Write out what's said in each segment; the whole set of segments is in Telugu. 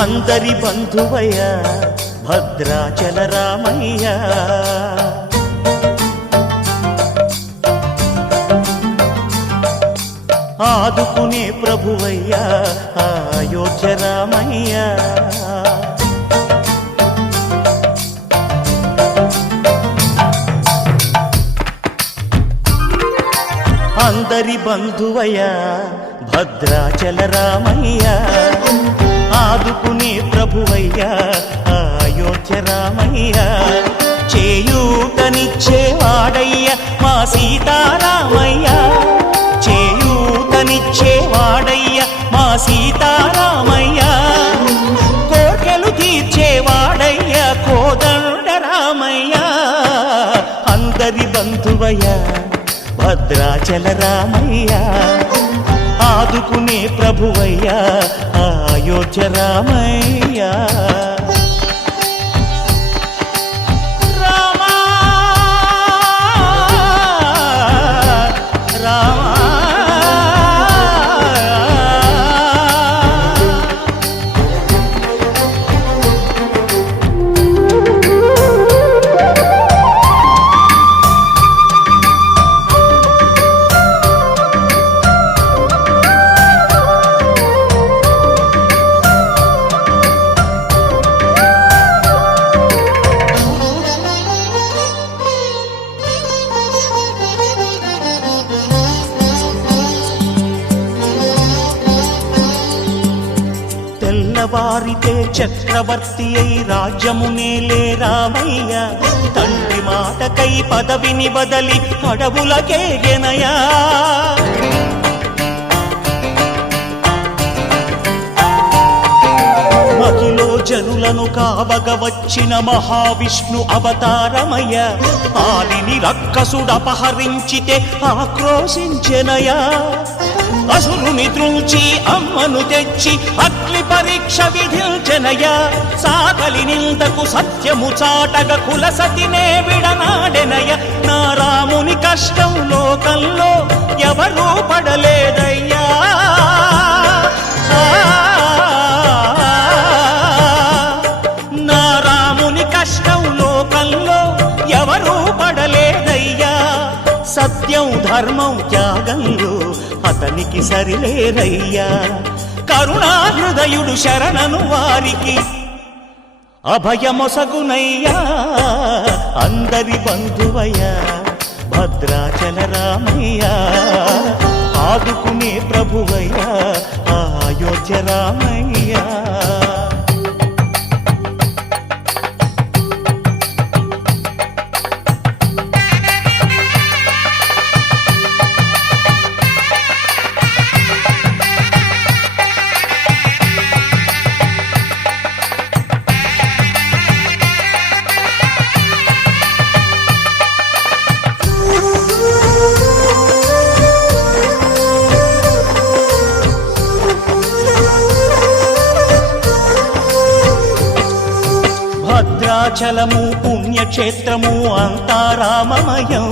అందరి బంధువయ్య భద్రాచల రామయ్య, ఆదుకునే ప్రభువయ్య అయోధ్య రామయ్య. అందరి బంధువయ్య భద్రాచల రామయ్య, ఆదుకునే ప్రభువయ్య అయోధ్య రామయ్య. చేయూతనిచ్చేవాడయ్య మా సీతారామయ్య, చేయూతనిచ్చేవాడయ్య మా సీతారామయ్య. కోర్కెలు తీర్చేవాడయ్య కోదండ రామయ్య. అందరి బంధువయ్య భద్రాచల రామయ్య, ఆదుకునే ప్రభువయ్య అయోధ్య రామయ్య. తెల్లవారితే చక్రవర్తి అయి రాజ్యమునేలే రామయ్య, తండ్రి మాటకై పదవిని బదలి అడవులకేగెనయా. మహిలో జనులను కావగ వచ్చిన మహావిష్ణు అవతారమయ్య, ఆలిని రక్కసుడపహరించితే ఆక్రోశించెనయా. అసురుని త్రుంచి అమ్మను తెచ్చి అగ్ని పరీక్ష విధించెనయా. సాగలి నిందకు సత్యము చాటగ కులసతినే విడనాడెనయ. నా రాముని కష్టం లోకంలో ఎవరూ పడలేదయ్యా. నా రాముని కష్టం లోకంలో ఎవరూ పడలేదయ్యా. సత్యం ధర్మం త్యాగంలో అతనికి సరిలేరయ్యా. కరుణా హృదయుడు శరణను వారికి అభయమొసగునయ్యా. అందరి బంధువయ్య భద్రాచల రామయ్య, ఆదుకునే ప్రభువయ్య అయోధ్య రామయ్య. భద్రాచలము పుణ్యక్షేత్రము అంతా రామమయం,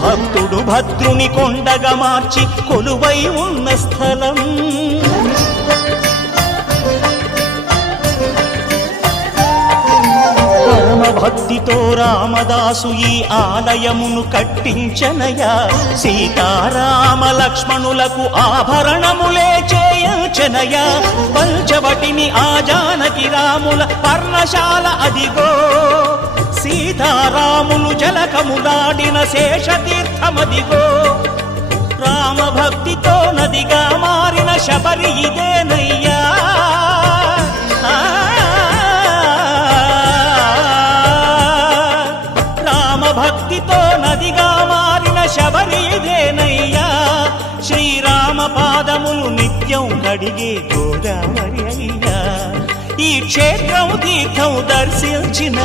భక్తుడు భద్రుని కొండగా మార్చి కొలువై ఉన్న స్థలం. పరమ భక్తితో రామదాసు ఈ ఆలయమును కట్టించనయా. సీతారామ లక్ష్మణులకు ఆభరణములే చేయించనయా. పంచవటిని ఆ జానకి రాముల పర్ణశాల అదిగో. సీతారాములు జలకములాడిన శేషతీర్థమదిగో. రామభక్తితో నదిగా మారిన శబరి ఇదేనయ్యా. రామభక్తితో నదిగా మారిన శబరి ఇదేనయ్యా. శ్రీరామ పాదములు నిత్యం కడిగే గోదావరి అయ్యా. ఈ క్షేత్రం తీర్థం దర్శించిన